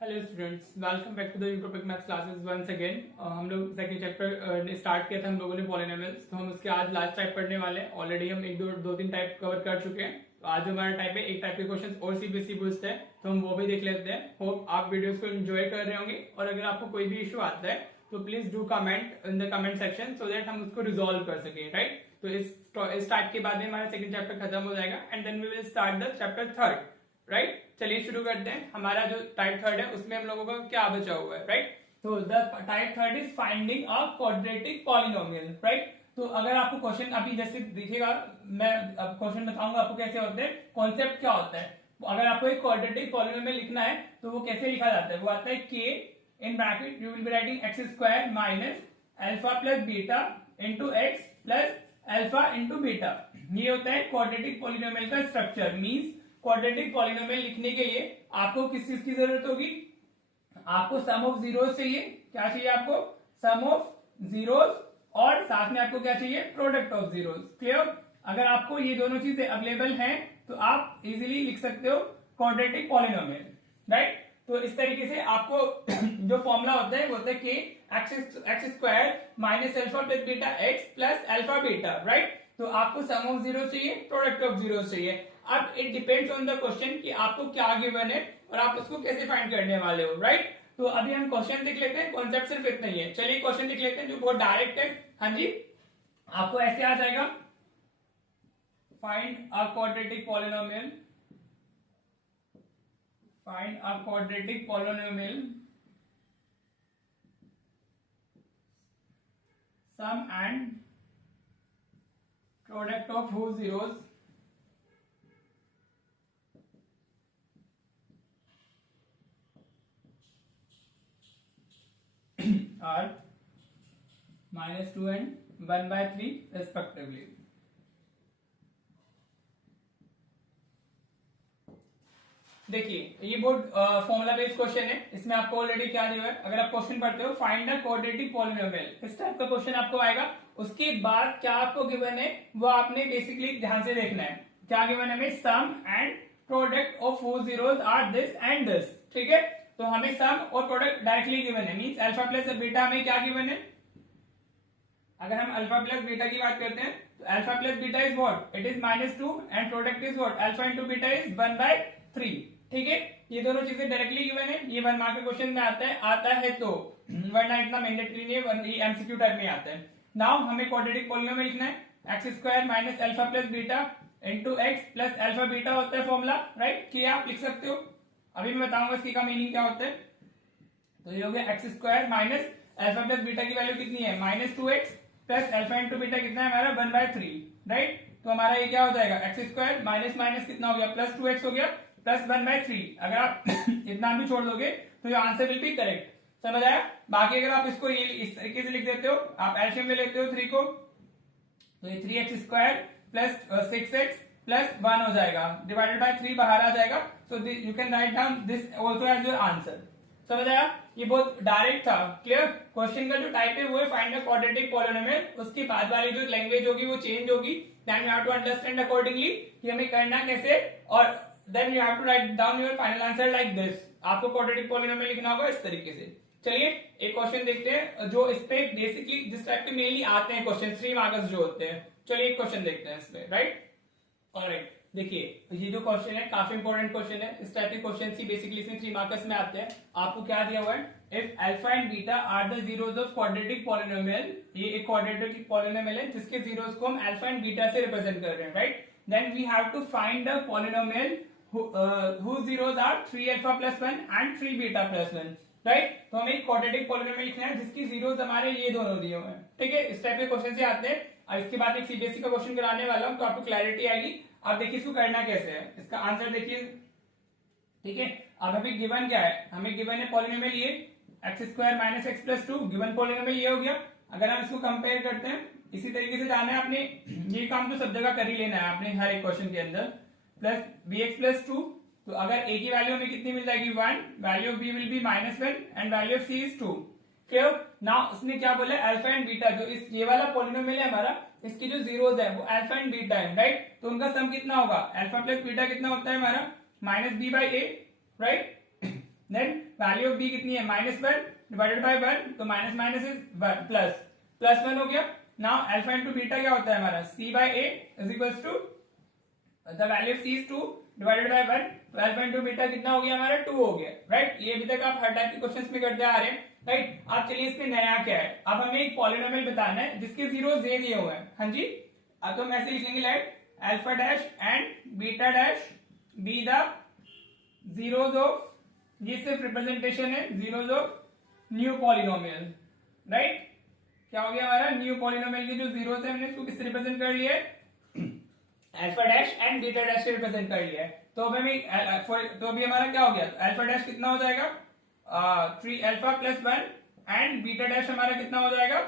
Hello students, welcome back to the Utopic maths classes once again. हम लोग second chapter start किया था हम लोगों ने पॉलिनोमियल्स, तो हम उसके आज लास्ट टाइप पढ़ने वाले हैं। ऑलरेडी हम दो तीन टाइप कवर कर चुके हैं। तो आज हमारा टाइप है एक टाइप के क्वेश्चन और सीबीएसई पूछते हैं, तो हम वो भी देख लेते हैं। होप आप वीडियोस को एंजॉय कर रहे होंगे, और अगर आपको कोई भी इशू आता है तो please do comment in the comment section so that हम उसको रिजोल्व कर सके, राइट। तो इस टाइप के बाद में हमारा सेकंड चैप्टर खत्म हो जाएगा and then we will start the chapter third, right. चलिए शुरू करते हैं। हमारा जो टाइप थर्ड है उसमें हम लोगों का क्या बचा हुआ है, राइट। तो the type third is finding a quadratic polynomial, right. तो अगर आपको क्वेश्चन अभी जैसे दिखेगा, मैं अब क्वेश्चन बताऊंगा आपको कैसे होते हैं, कॉन्सेप्ट क्या होता है। अगर आपको एक क्वाड्रेटिक पॉलिनोमियल लिखना है तो वो कैसे लिखा जाता है, वो आता है के in bracket you will be writing x square minus alpha plus beta into x plus alpha into beta. ये होता है क्वाड्रेटिक पॉलिनोमियल का स्ट्रक्चर। मींस क्वाड्रेटिक पॉलिनोमियल लिखने के लिए आपको किस चीज की जरूरत होगी, आपको सम ऑफ जीरोस चाहिए। क्या चाहिए आपको? सम ऑफ जीरोस, और साथ में आपको क्या चाहिए? Product of zeros. क्लियर? अगर आपको ये दोनों चीजें अवेलेबल हैं तो आप इजीली लिख सकते हो क्वाड्रेटिक पॉलिनोमियल, राइट। तो इस तरीके से आपको जो फॉर्मूला होता है वो होता है कि x square minus alpha plus beta x plus alpha beta, right. तो आपको सम ऑफ जीरो चाहिए, प्रोडक्ट ऑफ जीरो चाहिए। अब it depends on the question कि आपको क्या गिवन है और आप उसको कैसे फाइंड करने वाले हो, राइट। तो अभी हम क्वेश्चन देख लेते हैं, कॉन्सेप्ट सिर्फ इतना ही है। चलिए क्वेश्चन देख लेते हैं जो बहुत डायरेक्ट है। हाँ जी, आपको ऐसे आ जाएगा, find a quadratic polynomial, find a quadratic polynomial sum and product of whose zeros are -2 and 1/3 respectively। देखिए ये बहुत फॉर्मूला बेस्ड क्वेश्चन है। इसमें आपको ऑलरेडी क्या दिया है, अगर आप क्वेश्चन पढ़ते हो फाइंड द क्वाड्रेटिक पॉलिनोमियल, इस टाइप का क्वेश्चन आपको आएगा। उसके बाद क्या आपको गिवन है वो आपने बेसिकली ध्यान से देखना है। क्या गिवन है हमें? Sum and product of four zeros are this and this, ठीक है। तो हमें सम और प्रोडक्ट डायरेक्टली गिवन है। मींस अल्फा प्लस बीटा हमें क्या गिवन है? अगर हम अल्फा प्लस बीटा की बात करते हैं तो alpha plus beta is what? It is -2 and product is what? Alpha into beta is 1/3, ठीक है। ये दोनों चीजें डायरेक्टली गिवन है। ये 1 मार्क के क्वेश्चन में आता है तो वरना इतना मैंडेटरी नहीं है, ये एमसीक्यू टाइप में आता है। नाउ हमें क्वाड्रेटिक पॉलिनोमियल लिखना है। X square minus alpha plus beta into x plus alpha beta होता है फॉर्मूला, राइट। कि आप लिख सकते हो, अभी मैं बताऊंगा इसकी का मीनिंग क्या होता है। तो ये हो गया x square minus alpha plus beta की वैल्यू कितनी है? -2x plus alpha into beta कितना है हमारा? 1/3, राइट। तो हमारा ये क्या हो जाएगा? एक्स स्क्वायर माइनस माइनस कितना हो गया? +2x हो गया प्लस 1/3। अगर आप इतना भी छोड़ दोगे तो ये आंसर विल बी करेक्ट। समझ आया? बाकी अगर आप इसको ये इस तरीके से लिख देते हो, आप एलसीएम में लेते हो 3 को, तो ये 3x square plus 6x plus 1 हो जाएगा, डिवाइडेड बाय 3 बाहर आ जाएगा। So you can write down this also as your answer. समझ आया? ये बहुत डायरेक्ट था। क्लियर? क्वेश्चन का जो टाइप है वो है फाइंड द क्वाड्रेटिक पॉलिनोमियल। उसके बाद वाली जो लैंग्वेज होगी वो चेंज होगी। Then you have to understand accordingly कि हमें करना कैसे, और then you have to write down your final answer like this. आपको क्वाड्रेटिक पॉलिनोमियल लिखना होगा इस तरीके से। चलिए एक क्वेश्चन देखते हैं जो इस पे बेसिकली जिस टाइप के मेनली आते हैं क्वेश्चन, 3 मार्क्स जो होते हैं। चलिए एक क्वेश्चन देखते हैं इसमें, राइट। ऑलराइट, देखिए ये जो क्वेश्चन है काफी इंपॉर्टेंट क्वेश्चन है। इस टाइप के क्वेश्चन ही बेसिकली इसमें 3 मार्क्स में आते हैं। आपको क्या दिया हुआ है? If alpha and beta are the zeros of quadratic polynomial, ये एक क्वाड्रेटिक पॉलिनोमियल है जिसके जीरोस को हम अल्फा एंड बीटा से रिप्रेजेंट कर रहे हैं, right. Then we have to find the polynomial whose zeros are 3 alpha plus 1 and 3 beta plus 1, right. तो हमें एक क्वाड्रेटिक पॉलिनोमियल लिखना है जिसकी जीरोस हमारे ये दोनों दिए हुए हैं, ठीक है। इस टाइप के क्वेश्चन से आते हैं। और इसके बाद एक सीबीएसई का क्वेश्चन कराने वाला हूं तो आपको क्लैरिटी आएगी। अब देखिए इसको करना कैसे है, इसका आंसर देखिए, ठीक है। अब हमें गिवन क्या है? हमें गिवन है पॉलिनोमियल ये x square minus x plus 2, given polynomial ये हो गया। अगर हम इसको कंपेयर करते हैं इसी तरीके से जाना है आपने, ये काम तो सब जगह कर ही लेना है आपने हर एक क्वेश्चन के अंदर। प्लस बी एक्स प्लस 2, तो अगर ए की वैल्यू हमें कितनी मिल जाएगी? 1, value of B will be -1 and value of C is 2। Clear? Now उसने क्या बोला? अल्फा एंड बीटा, जो इस ये वाला पॉलिनोमियल है हमारा, इसकी जो जीरोस है वो अल्फा एंड बीटा है, राइट। तो उनका सम कितना होगा? अल्फा प्लस बीटा कितना होता है हमारा? -b/a, right. Then value of B कितनी है -1 डिवाइडेड बाय 1, तो माइनस माइनस इज प्लस 1 हो गया। नाउ अल्फा इंटू बीटा क्या होता है हमारा, c by a is equals to the value of c is 2 divided by 1, तो अल्फा इंटू बीटा कितना हो गया हमारा 2 हो गया, राइट। ये अभी तक आप हर टाइप के क्वेश्चंस में करते आ रहे हैं, राइट। अब चलिए इसमें नया क्या है, अब हमें एक पॉलिनोमियल बताना है जिसके जीरोस दे दिए हुए हैं। हाँ जी, अब तो हम ऐसे लिखेंगे like alpha dash and beta dash be the zeros of, ये सिर्फ रिप्रेजेंटेशन है, zeros of new polynomial, right. क्या हो गया हमारा, न्यू पॉलिनोमियल के जो जीरोस है हमने इसको किससे रिप्रेजेंट कर लिया है, alpha dash and beta dash से रिप्रेजेंट कर लिया है। तो अब हमें तो अभी हमारा क्या हो गया, अल्फा डैश कितना हो जाएगा 3 alpha plus 1 and beta dash हमारा कितना हो जाएगा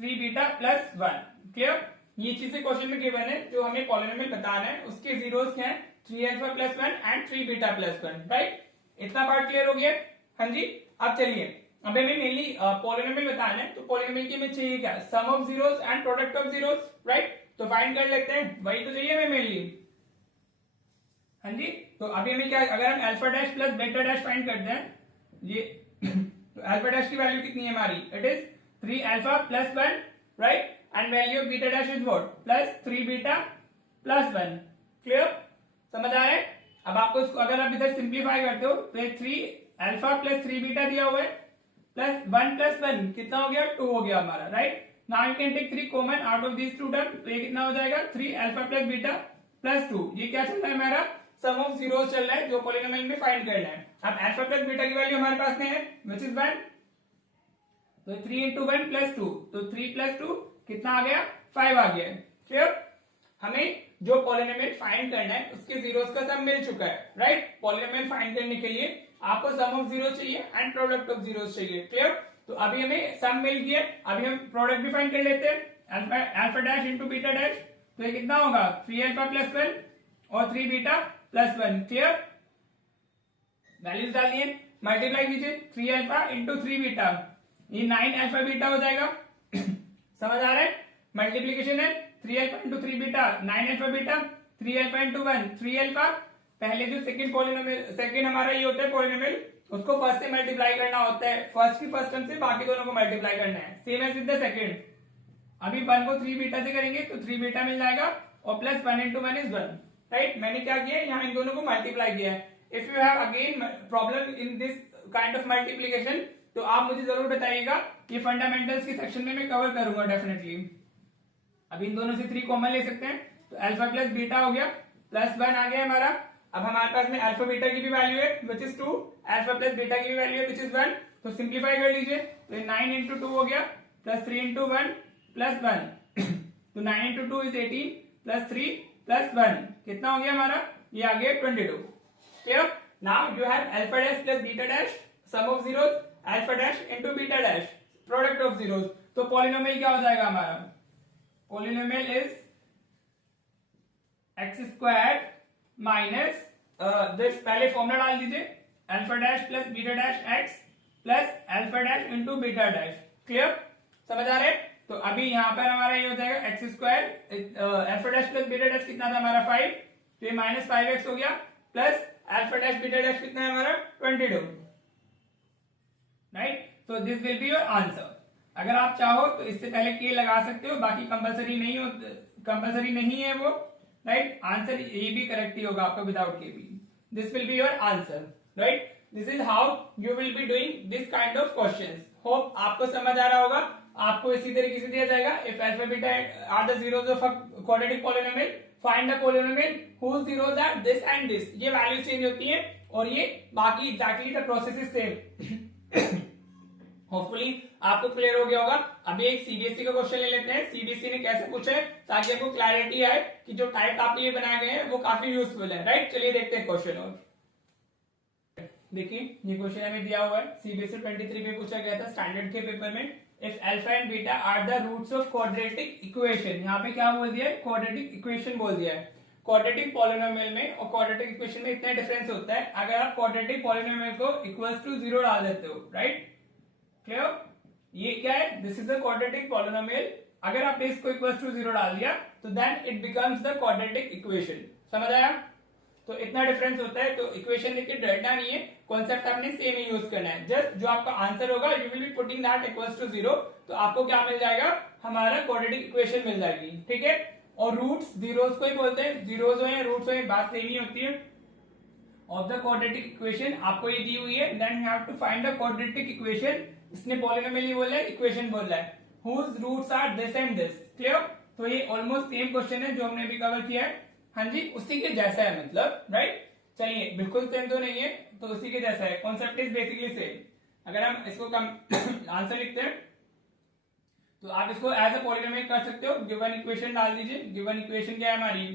3 बीटा प्लस 1। क्लियर, ये चीजें क्वेश्चन में गिवन है, जो हमें पॉलिनोमियल बताना है उसके जीरोस क्या है 3 alpha plus 1 and 3 beta plus 1, right. इतना पार्ट क्लियर हो गया। हाँ जी, अब चलिए अब हमें मेनली पॉलिनोमियल बताना है, तो पॉलिनोमियल की हमें चाहिए क्या, sum of zeros and product of zeros, right. तो फाइंड कर लेते हैं, वही तो चाहिए हमें मेनली। हाँ जी, तो अभी हमें क्या, अगर हम alpha dash plus beta dash find करते हैं, ये तो अल्फा डैश की वैल्यू कितनी है हमारी, it is 3 alpha plus 1, right, and value of beta dash is what, plus 3 beta plus 1। Clear, समझ आ रहा है। अब आपको इसको अगर आप इधर सिंप्लीफाई करते हो तो 3 अल्फा प्लस 3 बीटा दिया हुआ है, प्लस 1 प्लस 1 कितना हो गया 2 हो गया हमारा, right. Now you can take 3 common out of this two term, तो ये कितना हो जाएगा 3 अल्फा प्लस बीटा प्लस 2। ये क्या चल रहा है हमारा, सम ऑफ जीरोस चल रहा है जो पॉलिनोमियल में फाइंड करना है। अब अल्फा प्लस बीटा की वैल्यू हमारे पास में है व्हिच इज 1, तो 3 इंटू 1 प्लस 2, तो 3 प्लस 2 कितना आ गया 5 आ गया। क्लियर, हमें जो पॉलिनोमियल फाइंड करना है उसके जीरोस का सम मिल चुका है, राइट। पॉलिनोमियल फाइंड करने के लिए आपको सम ऑफ जीरो चाहिए एंड प्रोडक्ट ऑफ जीरोस चाहिए। क्लियर, तो अभी हमें सम मिल गया, अभी हम प्रोडक्ट भी फाइंड कर लेते हैं, alpha dash into beta dash, तो ये कितना होगा 3 अल्फा प्लस 1 और 3 बीटा प्लस 1। क्लियर, वैल्यूज डाल दिए, मल्टीप्लाई कीजिए 3 अल्फा इंटू 3 बीटा, ये 9 अल्फा बीटा हो जाएगा समझ आ रहा है, मल्टीप्लीकेशन है 3 alpha into 3 beta 9 alpha beta, 3 alpha into 1 3 alpha. पहले जो सेकंड पॉलिनोमियल, सेकंड हमारा ये होता है पॉलिनोमियल, उसको फर्स्ट से मल्टीप्लाई करना होता है, फर्स्ट की फर्स्ट टर्म से बाकी दोनों को मल्टीप्लाई करना है, same as with the second. अभी 1 को 3 बीटा से करेंगे तो 3 बीटा मिल जाएगा और प्लस 1 इंटू 1 इज 1, राइट। मैंने क्या किया है, यहाँ इन दोनों को मल्टीप्लाई किया है। If you have again problem in this kind of multiplication तो आप मुझे जरूर बताइएगा, ये फंडामेंटल्स के सेक्शन में मैं कवर करूंगा डेफिनेटली। अब इन दोनों से 3 कॉमन ले सकते हैं, तो अल्फा प्लस बीटा हो गया, प्लस 1 आ गया हमारा। अब हमारे पास में अल्फा बीटा की भी वैल्यू है which is 2, alpha plus beta की भी वैल्यू है विच इज 1, तो सिंप्लीफाई कर लीजिए, तो 9 इंटू 2 हो गया, प्लस 3 इंटू 1 प्लस 1 तो 9 इंटू 2 इज 18 प्लस 3 प्लस 1 कितना हो गया हमारा, ये आ गया 22। Clear, now you have alpha dash plus beta dash sum of zeros, alpha dash into beta dash product of zeros, तो पॉलिनोमियल क्या हो जाएगा हमारा, polynomial is X square minus this, पहले फॉर्मूला डाल दीजिए alpha dash plus beta dash x plus alpha dash into beta dash. Clear, समझ आ रहे हैं। तो अभी यहाँ पर हमारा ये हो जाएगा x square alpha dash plus beta dash कितना था हमारा 5, तो ये माइनस 5x हो गया, plus alpha dash beta dash कितना है हमारा 22, right. So this will be your answer. अगर आप चाहो तो इससे पहले के लगा सकते हो, बाकी कंपलसरी नहीं हो, कंपलसरी नहीं है वो, राइट। आंसर ये भी करेक्ट ही होगा आपका विदाउट के भी। This will be your answer, right. This is how you will be doing this kind of questions. Hope आपको समझ आ रहा होगा। आपको इसी तरीके से दिया जाएगा, if alpha beta are the zeros of a quadratic polynomial, find the polynomial whose zeros are this and this. ये वैल्यू चेंज होती है और ये बाकी exactly the process is same. Hopefully आपको क्लियर हो गया होगा। अभी एक सीबीएसई का क्वेश्चन ले लेते हैं, सीबीएसई ने कैसे पूछा है, ताकि आपको क्लैरिटी आए कि जो टाइप आपके लिए बनाए गए हैं वो काफी यूजफुल है, राइट। चलिए देखते हैं क्वेश्चन। और देखिए ये क्वेश्चन हमें दिया हुआ है, सीबीएसई 23 में पूछा गया था स्टैंडर्ड के पेपर में। If alpha and beta are the roots of quadratic equation, यहाँ पे क्या बोल दिया है, क्वाड्रेटिक इक्वेशन बोल दिया है। क्वाड्रेटिक पॉलिनोमियल में और क्वाड्रेटिक इक्वेशन में इतना डिफरेंस होता है, अगर आप क्वाड्रेटिक पॉलिनोमियल को इक्वल्स टू 0 डाल देते हो, राइट। क्लियर, ये क्या है, this is a quadratic polynomial. अगर आपने इसको इक्वल्स टू 0 डाल दिया तो then it becomes the quadratic equation. समझ आया। तो इतना डिफरेंस होता है, तो इक्वेशन लिख के डरना नहीं है, कॉन्सेप्ट आपने सेम ही यूज करना है। जस्ट जो आपका आंसर होगा you will be putting that equals to 0, तो आपको क्या मिल जाएगा, हमारा क्वाड्रेटिक इक्वेशन मिल जाएगी, ठीक है। और रूट्स जीरोस को ही बोलते हैं, जीरोस हो या रूट्स हो बात सेम ही होती है। ऑफ द क्वाड्रेटिक इक्वेशन आपको ये दी हुई है, then you have to find the quadratic equation, इसने पॉलिनोमियल ही बोला है, इक्वेशन बोल रहा है, whose roots are this and this, clear. तो ये ऑलमोस्ट सेम क्वेश्चन है जो हमने अभी कवर किया है, हाँ जी, उसी के जैसा है मतलब, राइट। चलिए बिल्कुल सेम तो नहीं है, तो उसी के जैसा है, कॉन्सेप्ट इज बेसिकली सेम। अगर हम इसको आंसर लिखते हैं तो आप इसको एज अ पॉलिनोमियल कर सकते हो, गिवन इक्वेशन डाल दीजिए। गिवन इक्वेशन क्या है हमारी,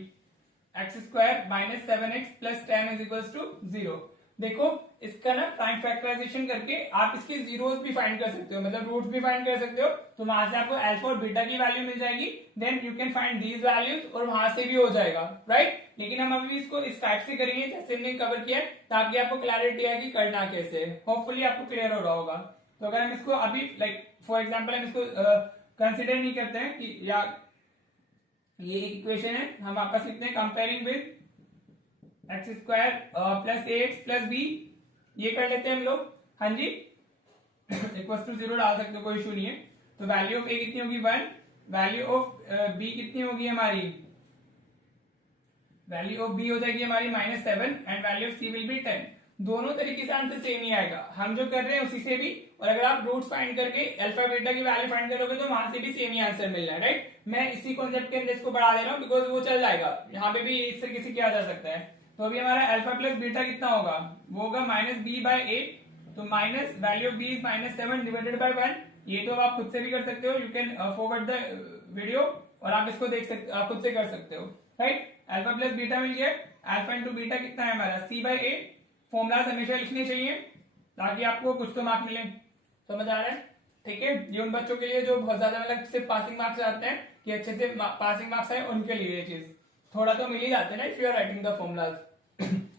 X square minus 7x plus 10 is equal to 0। देखो इसका ना प्राइम फैक्टराइजेशन करके आप इसके जीरोस भी फाइंड कर सकते हो, मतलब रूट्स भी फाइंड कर सकते हो, तो वहां से आपको अल्फा और बीटा की वैल्यू मिल जाएगी, then you can find these values, और वहां से भी हो जाएगा, राइट। लेकिन हम अभी इसको इस टाइप से करेंगे जैसे हमने कवर किया है, ताकि आपको क्लैरिटी आए कि करना कैसे, होपफुली आपको क्लियर हो रहा होगा। तो अगर हम इसको अभी लाइक फॉर एग्जाम्पल हम इसको कंसिडर नहीं करते हैं कि या ये इक्वेशन है, हम वापस लिखते हैं comparing with X square plus A X plus B, ये कर लेते हैं हम लोग, हाँ जी। इक्वल टू 0 डाल सकते हो, कोई इशू नहीं है। तो वैल्यू ऑफ ए कितनी होगी 1, वैल्यू ऑफ बी कितनी होगी हमारी, वैल्यू ऑफ बी हो जाएगी हमारी -7 and value of C will be 10। दोनों तरीके से आंसर सेम ही आएगा, हम जो कर रहे हैं उसी से भी, और अगर आप रूट्स फाइंड करके अल्फा बीटा की वैल्यू फाइंड करोगे तो वहां से भी सेम ही आंसर मिल रहा है, राइट। मैं इसी कॉन्सेप्ट के अंदर इसको बढ़ा दे रहा हूँ बिकॉज वो चल जाएगा, यहाँ पे भी इस तरीके से किया जा सकता है। तो अभी हमारा अल्फा प्लस बीटा कितना होगा, वो होगा -b/8, तो minus value of b is -7 divided by 1। ये तो आप खुद से भी कर सकते हो, you can forward the video और आप इसको देख सकते, आप खुद से कर सकते हो, राइट। अल्फा प्लस बीटा मिल गया, अल्फा इंटू बीटा कितना है हमारा c/8। फॉर्मुलाज हमेशा लिखने चाहिए ताकि आपको कुछ तो मार्क मिले, समझ आ रहा है, ठीक है। ये उन बच्चों के लिए जो बहुत ज्यादा मतलब सिर्फ पासिंग मार्क्स चाहते हैं कि अच्छे से पासिंग मार्क्स आए, उनके लिए ये चीज थोड़ा तो मिल ही जाते हैं ना, if you are writing the formulas,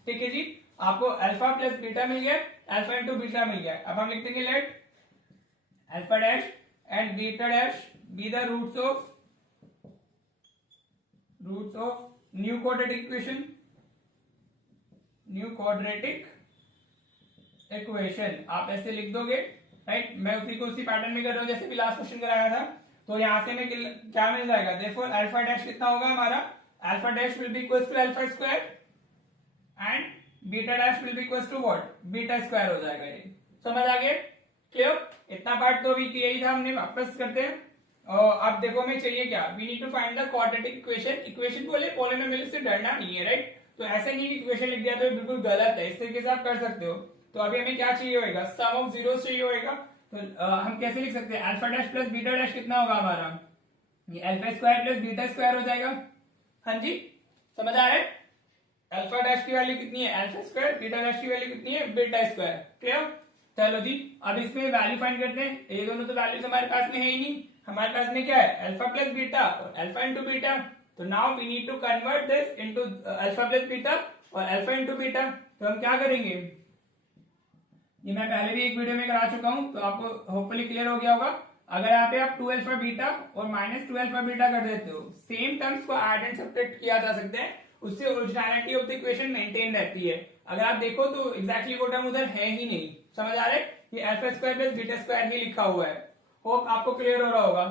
ठीक है जी। आपको अल्फा प्लस बीटा मिल गया, अल्फा इंटू बीटा मिल गया। अब हम लिख देंगे let alpha dash and beta dash be the roots of new quadratic equation, new quadratic equation आप ऐसे लिख दोगे, राइट। मैं उसी को उसी पैटर्न में कर रहा हूं जैसे भी लास्ट क्वेश्चन कराया था। तो यहां से मैं क्या मिल जाएगा, देयरफॉर अल्फा डैश कितना होगा हमारा, alpha dash will be equals to alpha square and beta dash will be equals to what, beta square हो जाएगा। ये समझ आ गया, क्लियर। इतना पार्ट तो अभी किया ही था हमने, वापस करते हैं। अब देखो हमें चाहिए क्या, we need to find the quadratic equation. Equation बोले पॉलिनोमियल से डरना नहीं है, राइट। तो ऐसे नहीं कि इक्वेशन लिख दिया तो बिल्कुल गलत है, इस तरीके से आप कर सकते हो। तो अभी हमें क्या चाहिए होगा, सम ऑफ जीरोस चाहिए होगा। तो हम कैसे लिख सकते हैं, alpha dash plus beta dash कितना होगा हमारा, ये alpha square plus beta square हो जाएगा, हाँ जी, समझ आ रहा है। अल्फा डैश की वैल्यू कितनी है, अल्फा स्क्वायर, बीटा डैश की वैल्यू कितनी है, बीटा स्क्वायर, क्लियर। चलो जी, अब इसमें वैल्यू फाइंड करते हैं। ये दोनों तो वैल्यूज हमारे पास में है ही नहीं, हमारे पास में क्या है, अल्फा प्लस बीटा और अल्फा इंटू बीटा। तो now we need to convert this into alpha plus beta और अल्फा इंटू बीटा। तो हम क्या करेंगे, ये मैं पहले भी एक वीडियो में करा चुका हूं, तो आपको होपफुली क्लियर हो गया होगा। अगर यहाँ पे आप 2 अल्फा बीटा और -2 अल्फा बीटा कर देते हो, सेम टर्म्स को ऐड एंड सब्ट्रैक्ट किया जा सकता है, उससे originality of the equation maintain रहती है। अगर आप देखो तो एग्जैक्टली वो टर्म उधर है ही नहीं, समझ आ रहा है। ये alpha square plus beta square ही लिखा हुआ है, होप आपको क्लियर हो रहा होगा।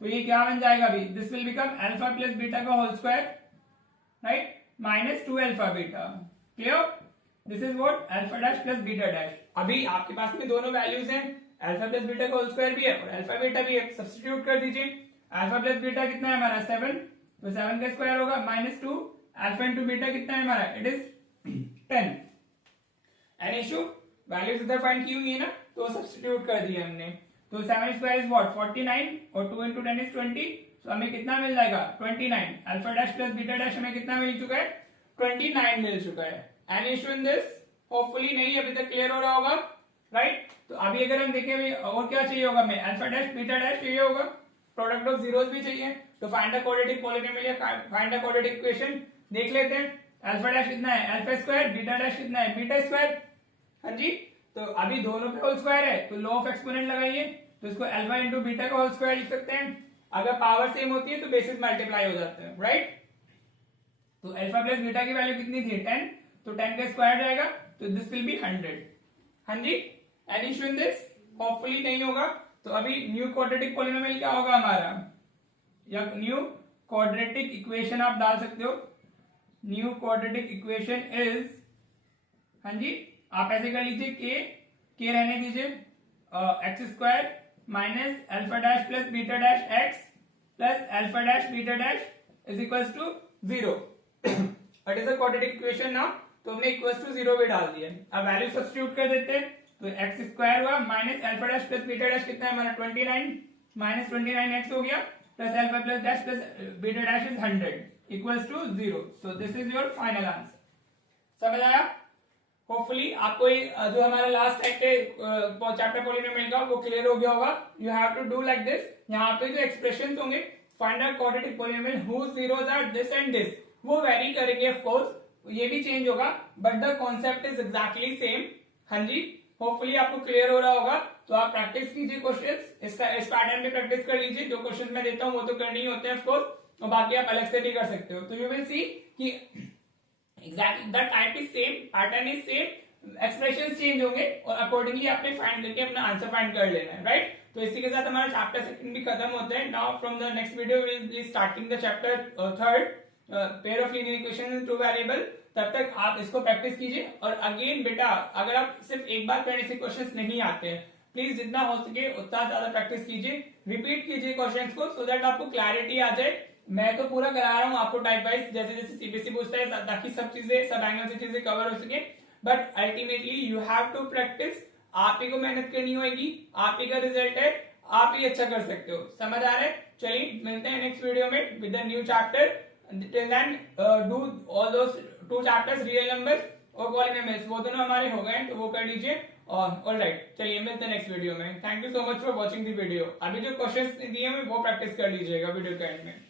तो ये क्या बन जाएगा अभी, this will become alpha plus beta का whole square, right, -2 alpha beta, clear. This is what, alpha dash plus beta dash. अभी आपके पास में दोनों वैल्यूज हैं, अल्फा प्लस बीटा का होल स्क्वायर भी है और अल्फा बीटा भी है, सब्स्टिट्यूट कर दीजिए। अल्फा प्लस बीटा कितना है हमारा 7, तो 7 का स्क्वायर होगा -2, अल्फा इंटू बीटा कितना है हमारा, it is 10। An issue, values इधर फाइंड की हुई है ना, तो सब्स्टिट्यूट कर दिए हमने। तो 7 स्क्वायर इज व्हाट 49 और 2 इंटू 10 इज 20, तो हमें कितना मिल जाएगा 29। Alpha dash plus beta dash हमें कितना मिल चुका है, 29 मिल चुका है। An issue in this, hopefully नहीं, अभी तक क्लियर हो रहा होगा, राइट। तो अभी अगर हम देखें और क्या चाहिए होगा, हमें अल्फा डैश बीटा डैश चाहिए होगा, प्रोडक्ट ऑफ जीरोस भी चाहिए। तो फाइंड द क्वाड्रेटिक पॉलिनोमियल या फाइंड द क्वाड्रेटिक इक्वेशन देख लेते हैं। अल्फा डैश कितना है, अल्फा स्क्वायर, बीटा डैश कितना है, बीटा स्क्वायर, हाँ जी। तो अभी दोनों पे होल स्क्वायर है, तो लॉ ऑफ एक्सपोनेंट लगाइए, तो इसको अल्फा इंटू बीटा का होल स्क्वायर लिख सकते हैं। अगर पावर सेम होती है तो बेसिस मल्टीप्लाई हो जाते हैं, राइट। तो अल्फा प्लस बीटा की वैल्यू कितनी थी 10, तो 10 का स्क्वायर जाएगा, तो दिस विल बी 100। हाँ जी, any issue in this? Hopefully नहीं होगा। तो अभी न्यू क्वाड्रेटिक पॉलिनोमियल क्या होगा हमारा, या न्यू क्वाड्रेटिक इक्वेशन आप डाल सकते हो। न्यू क्वाड्रेटिक इक्वेशन इज, हाँ जी, आप ऐसे कर लीजिए, के रहने दीजिए, x square minus alpha dash plus beta dash x plus alpha dash beta dash is equals to 0। What is the quadratic equation now? तो हमने इक्वल्स टू 0 भी डाल दिया। अब वैल्यू सब्स्टिट्यूट कर देते हैं, तो एक्स स्क्वायर हुआ minus alpha dash plus beta dash कितना है हमारा 29 माइनस 29 एक्स हो गया, plus alpha plus dash plus beta dash is 100 equals to 0। So this is your final answer. समझ आया? होपफुली आपको जो हमारा लास्ट चैप्टर पॉलिनोमियल का वो क्लियर हो गया होगा। You have to do like this. यहाँ पे जो एक्सप्रेशंस होंगे, find out quadratic polynomial whose zeros are this and this, वो वेरी करेंगे ऑफ कोर्स, ये भी चेंज होगा, but the concept is exactly same. हाँ जी, होपफुली आपको क्लियर हो रहा होगा। तो आप प्रैक्टिस कीजिए क्वेश्चंस, इस पैटर्न में प्रैक्टिस कर लीजिए। जो क्वेश्चंस मैं देता हूँ वो तो करने ही होते हैं ऑफ कोर्स, और बाकी आप अलग से भी कर सकते हो। तो यू विल सी कि exactly the type is same, pattern is same, expression change होंगे और अकॉर्डिंगली आपने फाइंड करके अपना आंसर फाइंड कर लेना है, राइट? तो इसी के साथ हमारा चैप्टर सेकंड भी खत्म होता है। Now from the next video will be starting the chapter third, pair of linear equation in two variable. तब तक आप इसको प्रैक्टिस कीजिए। और अगेन बेटा, अगर आप सिर्फ एक बार करने से क्वेश्चंस नहीं आते हैं, प्लीज जितना हो सके उतना ज्यादा प्रैक्टिस कीजिए, रिपीट कीजिए क्वेश्चंस को, सो दैट आपको क्लैरिटी आ जाए। मैं तो पूरा करा रहा हूँ आपको टाइप वाइज, जैसे जैसे सीबीएसई पूछता है, ताकि सब चीजें, सब एंगल से चीजें कवर हो सके। But ultimately you have to practice. आप ही को मेहनत करनी होगी, आप ही का रिजल्ट है, आप ही अच्छा कर सकते हो। समझ आ रहा है? चलिए मिलते हैं नेक्स्ट वीडियो में with the new chapter. Till then do all those 2 chapters, real numbers और पॉलिनोमियल्स, वो दोनों हमारे हो गए, तो वो कर लीजिए। और ऑलराइट, चलिए मिलते हैं नेक्स्ट वीडियो में। Thank you so much for watching the video. अभी जो क्वेश्चंस दिए हैं वो प्रैक्टिस कर लीजिएगा वीडियो के एंड में।